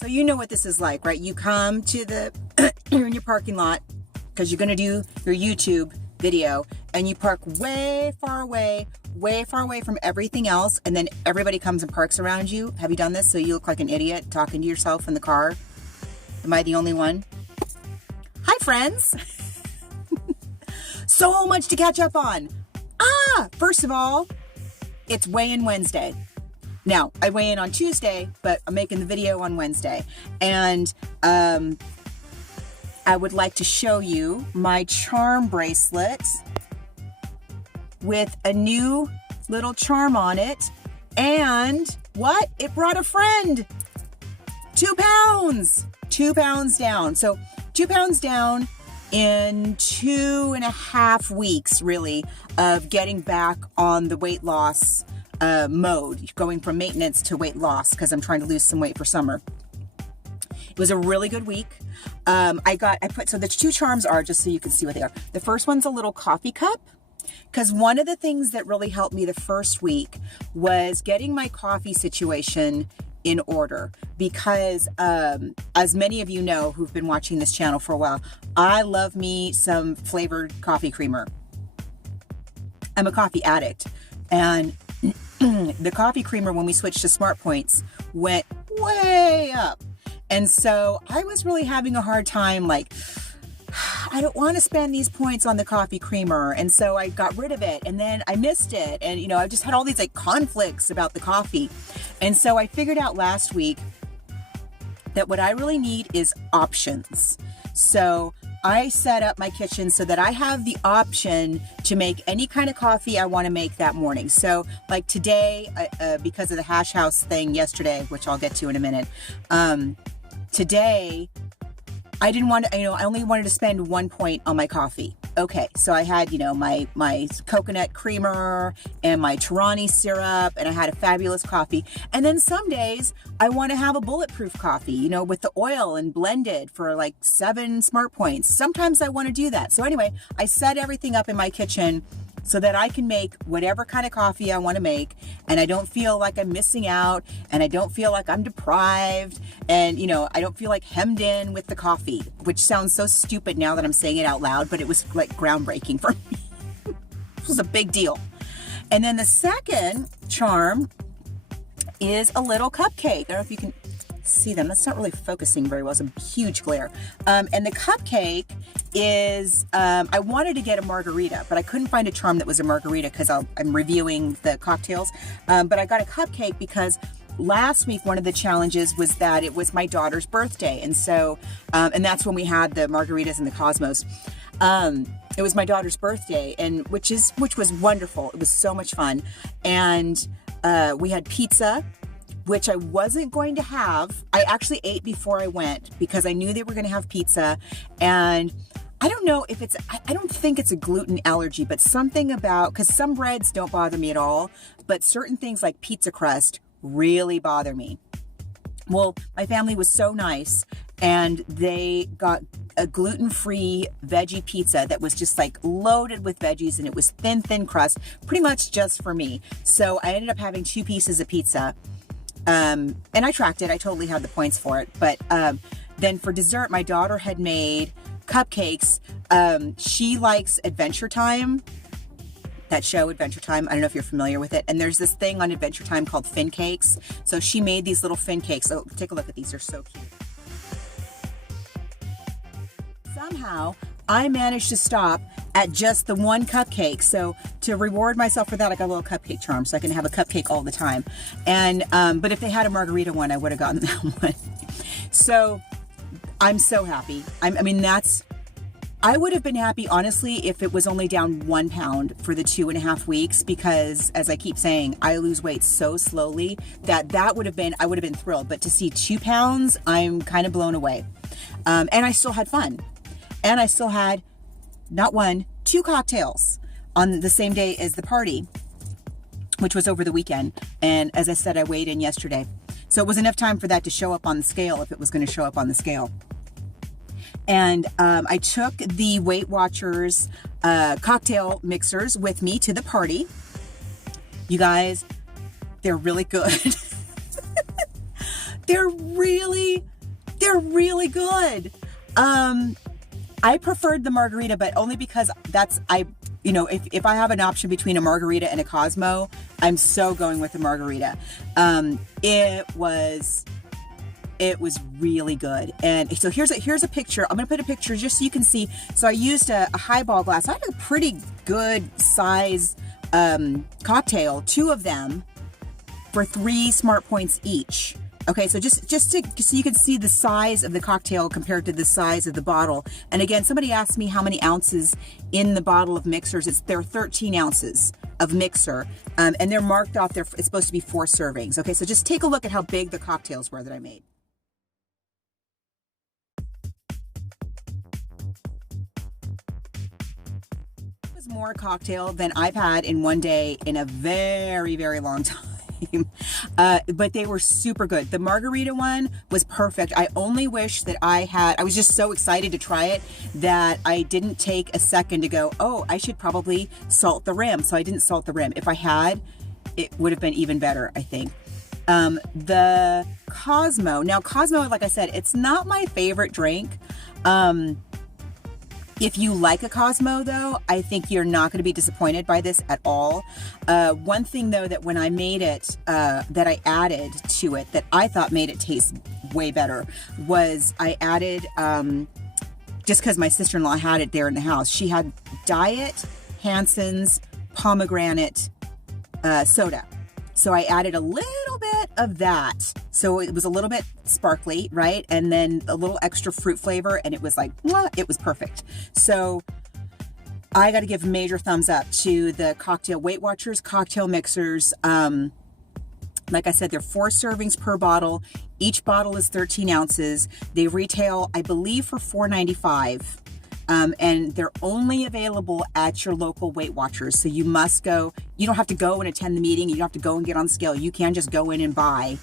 So you know what this is like, right? You come to you're in your parking lot because you're going to do your YouTube video, and you park way far away from everything else, and then everybody comes and parks around you. Have you done this? So you look like an idiot talking to yourself in the car. Am I the only one? Hi, friends. So much to catch up on. First of all, it's weigh-in Wednesday. Now, I weigh in on Tuesday, but I'm making the video on Wednesday. And I would like to show you my charm bracelet with a new little charm on it. And what? It brought a friend. 2 pounds. 2 pounds down. So 2 pounds down in 2.5 weeks, really, of getting back on the weight loss mode, going from maintenance to weight loss, because I'm trying to lose some weight for summer. It was a really good week. So the 2 charms are, just so you can see what they are. The first one's a little coffee cup, because one of the things that really helped me the first week was getting my coffee situation in order, because as many of you know who've been watching this channel for a while, I love me some flavored coffee creamer. I'm a coffee addict, and the coffee creamer, when we switched to Smart Points, went way up. And so I was really having a hard time, like, I don't want to spend these points on the coffee creamer. And so I got rid of it, and then I missed it. And, you know, I just had all these like conflicts about the coffee. And so I figured out last week that what I really need is options. So I set up my kitchen so that I have the option to make any kind of coffee I want to make that morning. So like today, because of the hash house thing yesterday, which I'll get to in a minute, today I didn't want to, I only wanted to spend 1 point on my coffee. Okay, so I had, my coconut creamer and my Torani syrup, and I had a fabulous coffee. And then some days I want to have a bulletproof coffee, with the oil and blended for like 7 Smart Points. Sometimes I want to do that. So anyway, I set everything up in my kitchen so that I can make whatever kind of coffee I want to make, and I don't feel like I'm missing out, and I don't feel like I'm deprived, and I don't feel like hemmed in with the coffee, which sounds so stupid now that I'm saying it out loud, but it was like groundbreaking for me. It was a big deal. And then the second charm is a little cupcake. I don't know if you can see them. That's not really focusing very well. It's a huge glare. And the cupcake is, I wanted to get a margarita, but I couldn't find a charm that was a margarita because I'm reviewing the cocktails. But I got a cupcake because last week, one of the challenges was that it was my daughter's birthday. And so, and that's when we had the margaritas in the Cosmos. It was my daughter's birthday, and which was wonderful. It was so much fun. And we had pizza, which I wasn't going to have. I actually ate before I went because I knew they were going to have pizza. And I don't know if I don't think it's a gluten allergy, but something about, because some breads don't bother me at all, but certain things like pizza crust really bother me. Well, my family was so nice, and they got a gluten-free veggie pizza that was just like loaded with veggies, and it was thin crust, pretty much just for me. So I ended up having 2 pieces of pizza. And I tracked it. I totally had the points for it. But then for dessert, my daughter had made cupcakes. She likes Adventure Time, that show Adventure Time. I don't know if you're familiar with it. And there's this thing on Adventure Time called Fin Cakes. So she made these little fin cakes. So take a look at these. They're so cute. Somehow I managed to stop at just the 1 cupcake. So to reward myself for that, I got a little cupcake charm so I can have a cupcake all the time. And, but if they had a margarita one, I would have gotten that one. So I'm so happy. I would have been happy, honestly, if it was only down 1 pound for the 2.5 weeks, because as I keep saying, I lose weight so slowly that I would have been thrilled. But to see 2 pounds, I'm kind of blown away. And I still had fun. And I still had not 1, 2 cocktails on the same day as the party, which was over the weekend. And as I said, I weighed in yesterday. So it was enough time for that to show up on the scale if it was going to show up on the scale. And I took the Weight Watchers cocktail mixers with me to the party. You guys, they're really good. they're really good. I preferred the margarita, but only because if I have an option between a margarita and a Cosmo, I'm so going with the margarita. It was really good. And so here's a picture. I'm gonna put a picture just so you can see. So I used a highball glass. I had a pretty good size cocktail, 2 of them for 3 smart points each. Okay, so just so you can see the size of the cocktail compared to the size of the bottle. And again, somebody asked me how many ounces in the bottle of mixers. There are 13 ounces of mixer, and they're marked off there. It's supposed to be 4 servings. Okay, so just take a look at how big the cocktails were that I made. It was more cocktail than I've had in one day in a very, very long time. But they were super good. The margarita one was perfect. I only wish that I was just so excited to try it that I didn't take a second to go, oh, I should probably salt the rim. So I didn't salt the rim. If I had, it would have been even better, I think. The Cosmo, like I said, it's not my favorite drink. If you like a Cosmo, though, I think you're not going to be disappointed by this at all. One thing, though, that when I made it, that I added to it that I thought made it taste way better was I added, just because my sister-in-law had it there in the house, she had Diet Hansen's pomegranate soda. So I added a little bit of that. So it was a little bit sparkly, right? And then a little extra fruit flavor, and it was like, it was perfect. So I got to give major thumbs up to the cocktail Weight Watchers cocktail mixers. Like I said, they're 4 servings per bottle. Each bottle is 13 ounces. They retail, I believe, for $4.95. And they're only available at your local Weight Watchers. So you must go, you don't have to go and attend the meeting. You don't have to go and get on the scale. You can just go in and buy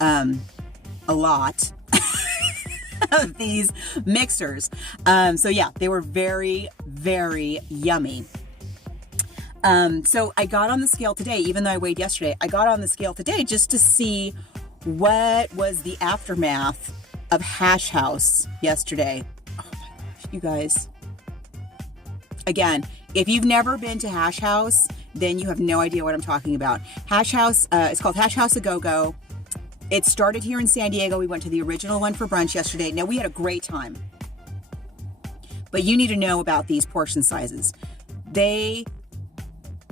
a lot of these mixers. So yeah, they were very, very yummy. So I got on the scale today, even though I weighed yesterday, I got on the scale today just to see what was the aftermath of Hash House yesterday. You guys, again, if you've never been to Hash House, then you have no idea what I'm talking about. Hash House, it's called Hash House A Go-Go. It started here in San Diego. We went to the original one for brunch yesterday. Now, we had a great time, but you need to know about these portion sizes. They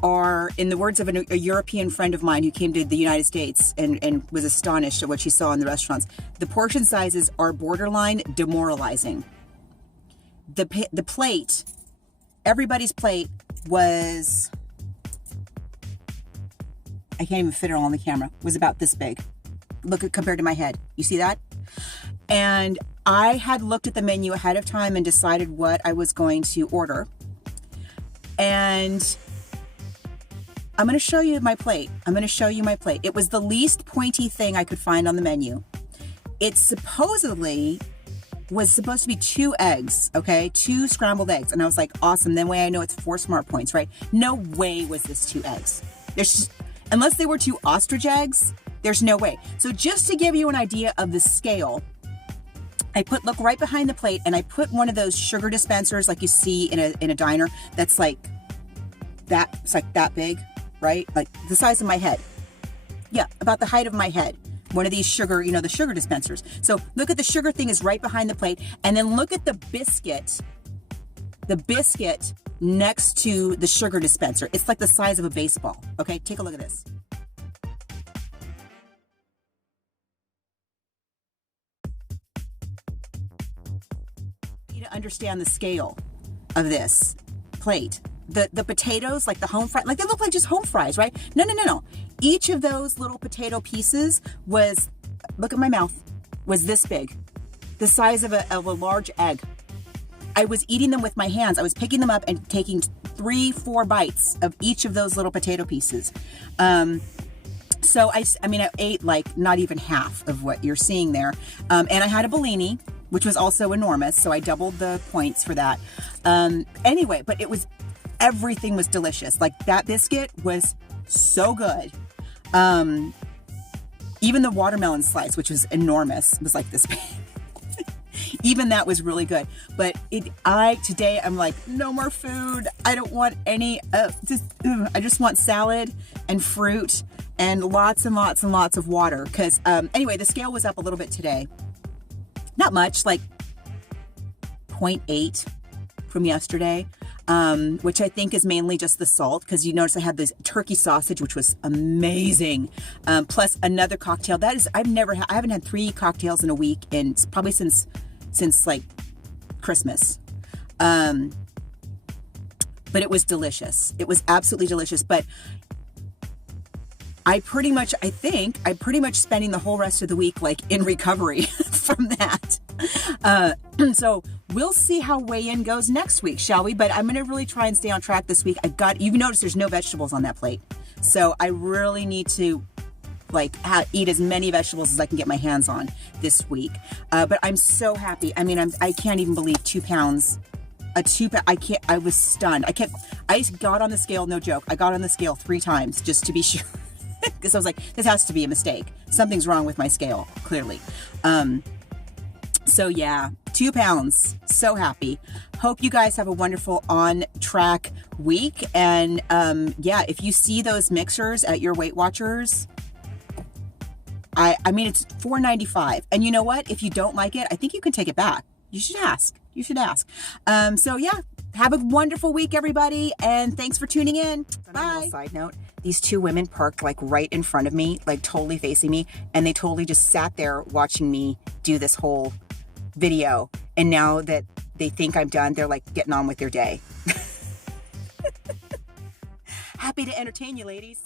are, in the words of a European friend of mine who came to the United States and was astonished at what she saw in the restaurants, the portion sizes are borderline demoralizing. The plate, everybody's plate was, I can't even fit it all on the camera, was about this big. Look at, compared to my head. You see that? And I had looked at the menu ahead of time and decided what I was going to order. And I'm going to show you my plate. It was the least pointy thing I could find on the menu. It supposedly was supposed to be 2 eggs, okay? 2 scrambled eggs. And I was like, awesome. Then way I know it's 4 smart points, right? No way was this 2 eggs. Unless they were 2 ostrich eggs, there's no way. So just to give you an idea of the scale, look right behind the plate, and I put one of those sugar dispensers like you see in a diner that's like that, it's like that big, right? Like the size of my head. Yeah, about the height of my head. One of these sugar, the sugar dispensers. So look at the sugar thing is right behind the plate. And then look at the biscuit next to the sugar dispenser. It's like the size of a baseball. Okay, take a look at this. You need to understand the scale of this plate. The potatoes, like the home fries, like they look like just home fries, right? No. Each of those little potato pieces was, look at my mouth, was this big. The size of a large egg. I was eating them with my hands. I was picking them up and taking 3-4 bites of each of those little potato pieces. So I ate like not even half of what you're seeing there. And I had a Bellini, which was also enormous. So I doubled the points for that. Anyway, but everything was delicious. Like that biscuit was so good. Even the watermelon slice, which was enormous, was like this big. Even that was really good. But today I'm like, no more food. I don't want any, I just want salad and fruit and lots and lots and lots of water. Because anyway, the scale was up a little bit today. Not much, like 0.8 from yesterday, which I think is mainly just the salt. Because you notice I had this turkey sausage, which was amazing. Plus another cocktail. That is, I haven't had 3 cocktails in a week, and probably since like Christmas. But it was delicious. It was absolutely delicious. But I think I'm pretty much spending the whole rest of the week like in recovery from that. So we'll see how weigh-in goes next week, shall we? But I'm going to really try and stay on track this week. You've noticed there's no vegetables on that plate. So I really need to eat as many vegetables as I can get my hands on this week. But I'm so happy. I mean, I can't even believe 2 pounds. I was stunned. I got on the scale, no joke. I got on the scale 3 times just to be sure. Because I was like, this has to be a mistake. Something's wrong with my scale, clearly. So yeah, 2 pounds. So happy. Hope you guys have a wonderful on-track week. And yeah, if you see those mixers at your Weight Watchers, I mean, it's $4.95. And you know what? If you don't like it, I think you can take it back. You should ask. You should ask. So yeah, have a wonderful week, everybody. And thanks for tuning in. Bye. Side note, these 2 women parked like right in front of me, like totally facing me. And they totally just sat there watching me do this whole video. And now that they think I'm done, they're like getting on with their day. Happy to entertain you, ladies.